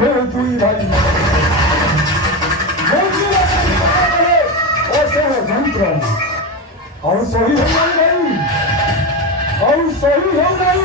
দুই ভাই যন্ত্রণা আর সহি হল নাই আর সহি হল নাই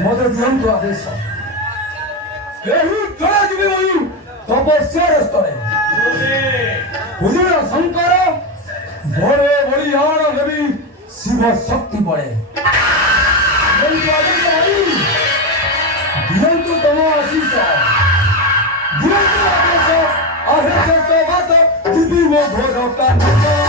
মতে দিয়ন্তু আদেশ ଏହି ଥରେ ଯିବି ବହି ତପସ୍ୟାର ସ୍ଥଳେ ବୁଝିଲ ଶଙ୍କର ବଳେ ବଳିୟାର ଦେବୀ ଶିବ ଶକ୍ତି ବଳେ ଦିଅନ୍ତୁ ତମ ଆଶିଷ ଦିଅନ୍ତୁ ଆଦେଶ ଆହେ ତ ବାତ ଯିବି ମୋ ଘର କାନ୍ଦ